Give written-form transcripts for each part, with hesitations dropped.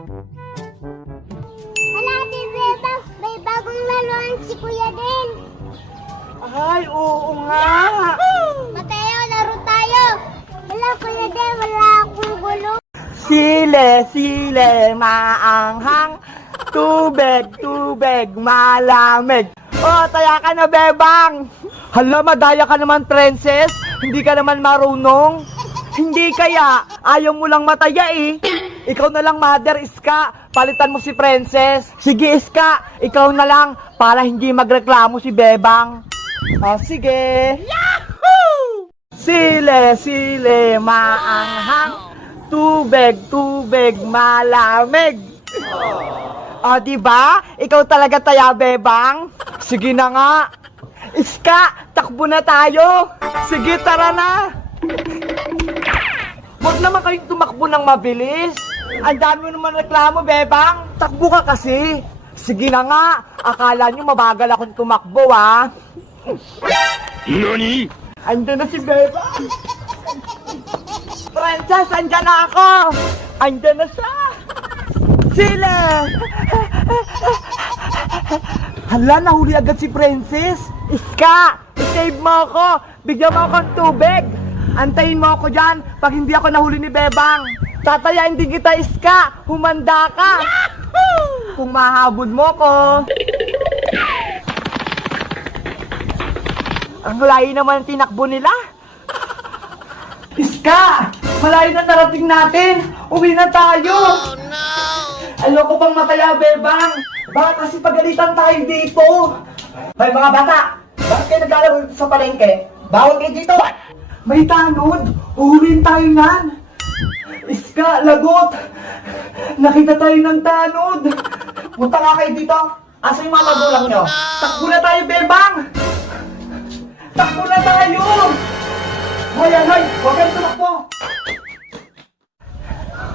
Hala, Ate Bebang, may bagong laruan si Kuya din. Ay, oo nga. Mateo, laro tayo. Hala, Kuya din, wala akong gulo. Sile, maanghang. Tubig, malamig. Oh, taya ka na, Bebang. Hala, madaya ka naman, princess. Hindi ka naman marunong. Hindi kaya, ayaw mo lang mataya eh. Ikaw na lang, Mother Iska. Palitan mo si princess. Sige, Iska, ikaw na lang para hindi magreklamo si Bebang. Oh, sige. Yahoo! Sile, maanghang. Tubig, malamig. O, diba? Ikaw talaga taya, Bebang. Sige na nga. Iska, takbo na tayo. Sige, tara na. Huwag naman kayong tumakbo ng mabilis. Ang dami mo naman reklamo, Bebang. Takbo ka kasi. Sige na nga. Akala nyo mabagal akong tumakbo, ha? NANI?! Andun na si Bebang. Princess, andyan na ako. Andyan na siya. Sila! Hala, nahuli agad si Princess. Iska, save mo ako. Bigyan mo akong tubig. Antayin mo ako dyan pag hindi ako nahuli ni Bebang. Tatayain din kita, Iska. Humanda ka. Yahoo! Kung mahabol mo ko. Ang layo naman ang tinakbo nila. Iska, malayo na narating natin. Uwi na tayo. Oh, no! Ayoko pang mataya, Bebang. Baka kasi pagalitan tayo dito. May mga bata, bakit kayo naglalaro dito sa palengke? Bawal kayo dito. May tanod. Uhulihin tayo yan. Iska, lagot. Nakita tayo ng tanod. Punta nga kayo dito. Asa yung mga magulang nyo? Takbo na tayo, Bebang. Takbo na tayo. Hoy, huwag kayo tumakbo.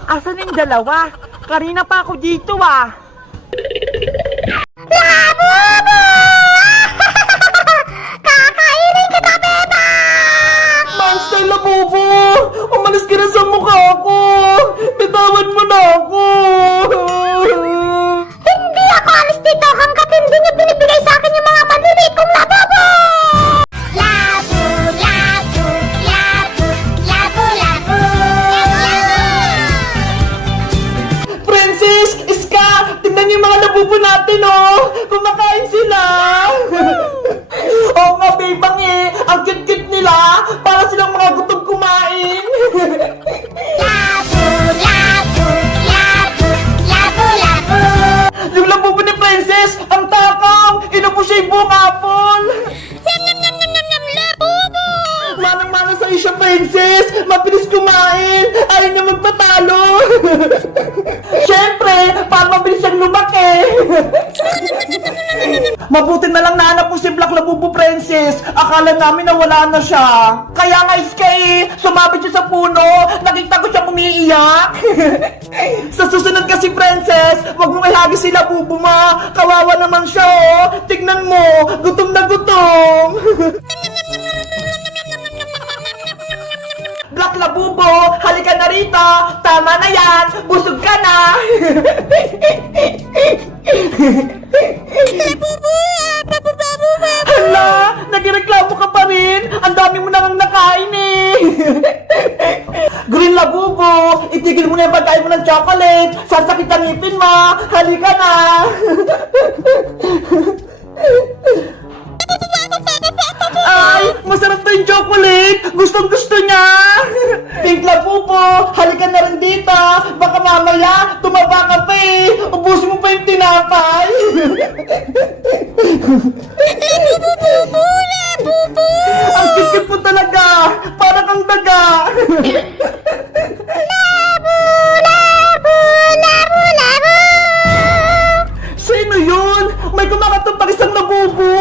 Asan yung dalawa? Kanina pa ako dito, ah. Labubu! Kakainin kita, Bebang! Monster Labubu! Umalis ka na sa mukha ko! Bitawan mo na ako! Hindi ako alis dito hanggat hindi niyo binibigay sa akin yung mga maliliit kong labubu! Labu, labu, labu, labu, labu! Princess! Iska! Tignan niyo yung mga labubu natin, oh! Kumakain sila! Oo nga, Bebang eh! Ang cute-cute nila! Para silang mga gutom kumain! Labu, labu, labu, labu, labu! Yung labubu ni Princess! Ang takaw! Inupo siya yung buong apple! Yum, yum, yum, yum, yum, yum, labubu! Manang-manang sa isya, Princess! Mabilis kumain! Ayaw niya magpatalo! Siyempre, para mabilis siyang lumaki! Mabuti na lang nahanap mo si Black Labubu, Princess! Akala namin na wala na siya! Kaya nga, Iska eh! Sumabit siya sa puno! Nakita ko siya umiiyak! Sa susunod kasi, Princess, wag mo ihagi si Labubu, ma! Kawawa naman siya, oh! Tignan mo! Gutom na gutom! Black Labubo, halika na rito! Tama na yan! Busog ka na! Hala! Nagreklamo ka pa rin! Ang dami mo nang nakain eh! Green Labubo, itigil mo na yung pagkain mo ng chocolate! Sasakit ang ngipin mo! Halika na! Ay! Masarap to yung chocolate! Gustong gusto niya! Pink Labubo, halika na rin dito! Baka mamaya, tumaba ka pa eh! Ubusin mo pa yung tinapay! Labubu, labubu! Ang kikip mo talaga! Para kang daga! Labu, labu, labu, labu! Sino yun? May kumakatok pa isang labubo!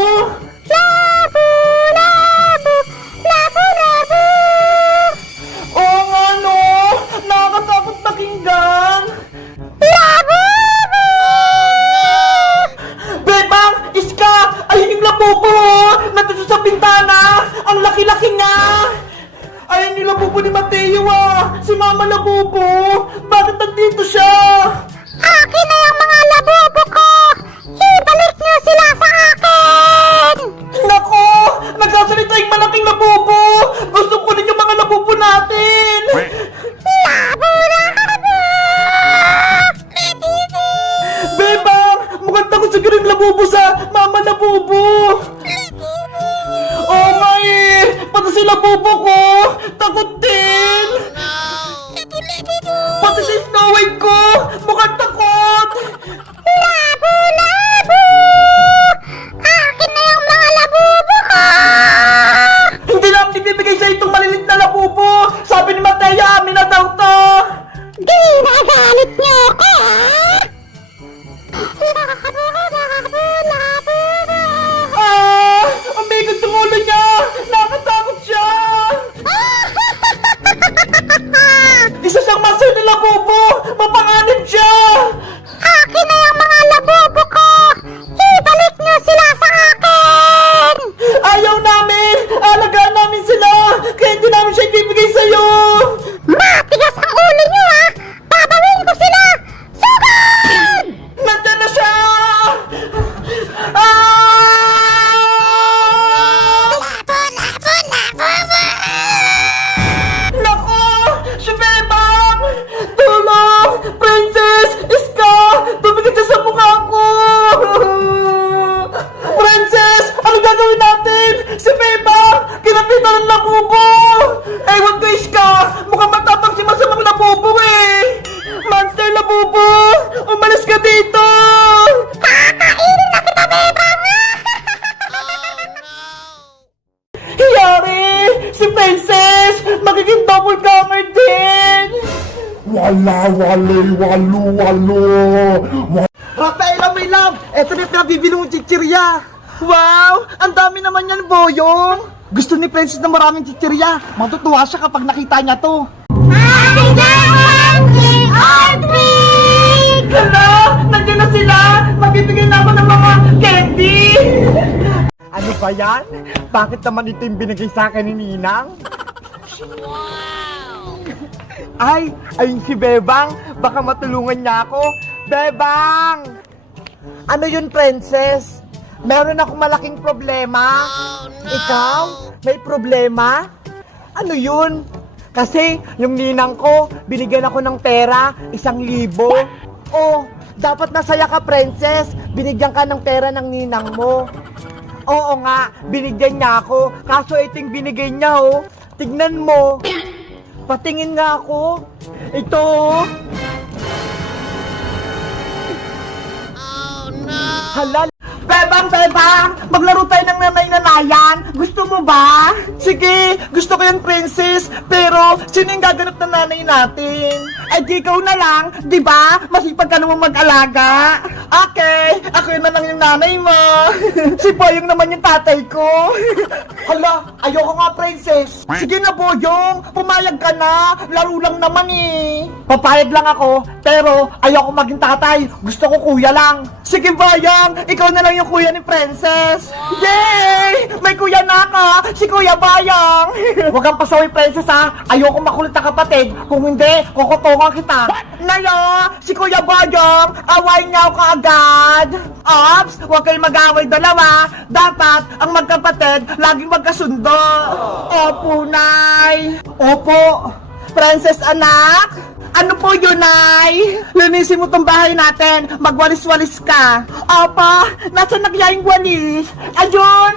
Labu, labu, labu, labu! Oo nga no! Nakakatakot pakinggan! Labubu! Bebang! Iska! Ayun yung labubo! Natuto sa pintana! Ang laki-laki niya! Ayun yung labubo ni Mateo ah! Si dito! Kakainin na kita, Bebang! Yari! Si Princess! Magiging double gamer din! Walo. Rafaela, my love! Eto na yung pinabibili mong chichirya! Wow! Ang dami naman yan, Boyong! Gusto ni Princess na maraming chichirya. Matutuwa siya kapag nakita niya to. Kailangan trick or treat! Hala! Nandiyan na sila! Magbibigay na ako ng mga candy! Ano ba yan? Bakit naman ito yung binigay sa akin ni Ninang? Ay! Ayun si Bebang! Baka matulungan niya ako! Bebang! Ano yun, Princess? Meron akong malaking problema. Ikaw? May problema? Ano yun? Kasi yung ninang ko, binigyan ako ng pera, 1,000. Oh, dapat masaya ka, Princess. Binigyan ka ng pera ng ninang mo. Oo nga, binigyan niya ako. Kaso iting binigay niya, oh. Tignan mo. Patingin nga ako. Ito, oh. Halal. Bebang! Maglaro tayo ng nanay-nanayan. Gusto mo ba? Sige, gusto ko yung Princess. Pero, sino yung gaganap na nanay natin? Eh, di ikaw na lang. Di ba? Masipag ka naman mag-alaga. Okay, ako yun na lang yung nanay mo. Si Boyong naman yung tatay ko. Hala, ayoko nga, Princess. Sige na, Boyong. Pumayag ka na. Laro lang naman eh. Papayag lang ako, pero ayoko maging tatay. Gusto ko kuya lang. Sige, Boyong. Ikaw na lang yung kuya ni Princess. Yay! May kuya na ako. Si Kuya Boyong. Huwag kang pasaway, Princess, ha. Ayoko makulit na kapatid. Kung hindi, kukutungan kita. Nayo, si Kuya Boyong, awayin niya ako kaagad. Ops, huwag kayong mag-away dalawa. Dapat, ang magkapatid, laging magkasundo. Opo, Nay. Opo. Princess, anak. Ano po yun, Nay? Linisin mo tong bahay natin. Magwalis-walis ka. Opo, nasa nagyayang walis? Ayun.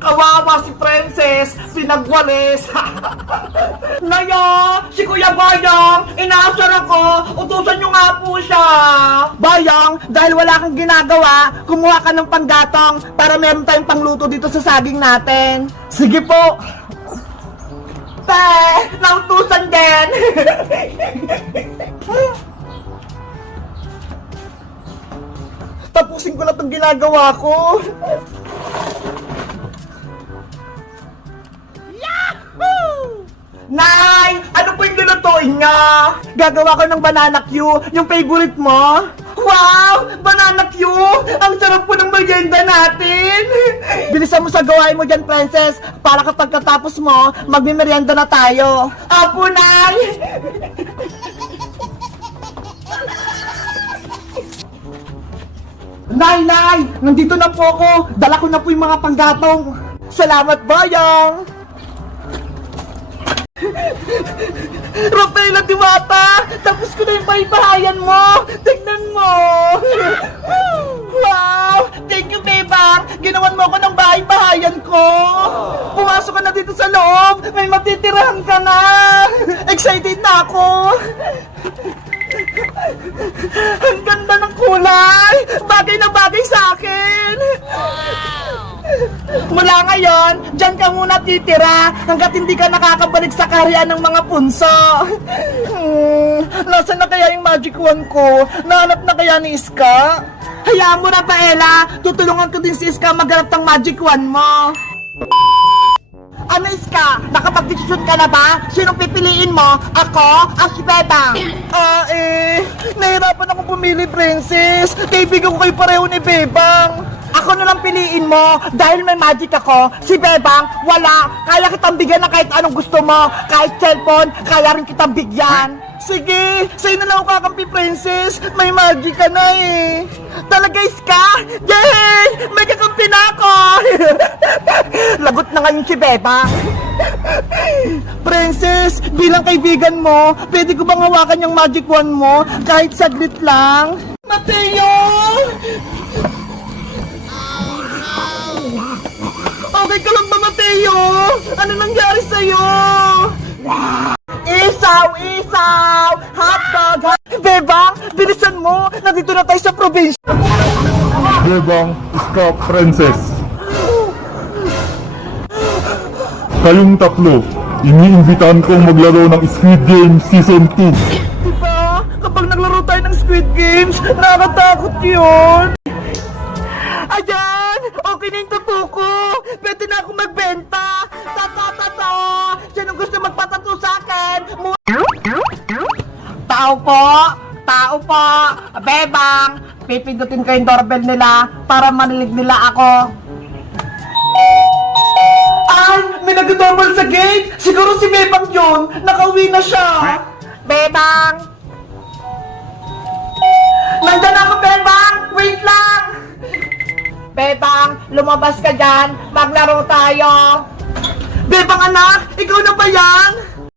Kawawa si Princess, pinagwalis. Nayo, si Kuya Bayang, inaasar ako, utusan nyo nga po siya. Bayang, dahil wala kang ginagawa, kumuha ka ng panggatong para meron tayong pangluto dito sa saging natin. Sige po. Nautusan din. Tapusin ko na itong ginagawa ko. Nay! Ano po yung lulutuin nga? Gagawa ko ng banana Q, yung favorite mo. Wow! Banana Q! Ang sarap po ng merienda natin! Bilisan mo sa gawain mo dyan, Princess, para kapag katapos mo, magmimerienda na tayo. Apo, Nay! Nay! Nandito na po ako! Dala ko na po yung mga panggatong! Salamat, Bayang! Rafaela Diwata! Tapos ko na yung bahay-bahayan mo! Tignan mo! Wow! Thank you, Bebang! Ginawan mo ako ng bahay-bahayan ko! Pumasok ka na dito sa loob! May matitirahan ka na! Excited na ako! Ang ganda ng kulay! Bagay na bagay sa akin! Mula ngayon, dyan ka muna titira hanggat hindi ka nakakabalik sa kaharian ng mga punso. Nasaan na kaya yung magic wand ko? Nahanap na kaya ni Iska? Hayaan mo, Rafaela. Tutulungan ko din si Iska maghanap ng magic wand mo. Ano, Iska? Nakapag-desisyon ka na ba? Sinong pipiliin mo? Ako o si Bebang? Nahirapan ako pumili, Princess. Kaibigan ko kayo pareho ni Bebang. Ako na lang piliin mo dahil may magic ako. Si Bebang, wala. Kaya kitang bigyan ng kahit anong gusto mo. Kahit cellphone, kaya rin kitang bigyan. Sige, sa'yo na lang ako kakampi, Princess. May magic ka na eh. Talaga, Iska? Yay! May kakampi na ako! Lagot na ngayon si Bebang. Princess, bilang kaibigan mo, pwede ko bang hawakan yung magic wand mo kahit saglit lang? Mateo! Okay ka lang ba, Mateo? Ano nangyari sa'yo? Isaw! Hotdog! Bebang, bilisan mo! Nandito na tayo sa probinsya! Bebang, Iska, Princess. Kayong tatlo, iniimbitahan kong maglaro ng Squid Game Season 2. Diba? Kapag naglaro tayo ng Squid Games, nakakatakot yun! Ayan! Okay na yung tattoo ko! Pwede na ako magbenta! Tata! Sino gusto magpatato sa akin? Tao po! Bebang! Pipindutin ko yung doorbell nila para manilig nila ako. Ay! May nag-double sa gate! Siguro si Bebang yun! Nakauwi na siya! Bebang! Nandyan ako, Bebang! Wait lang! Bebang, lumabas ka dyan! Maglaro tayo! Bebang anak! Ikaw na ba yan?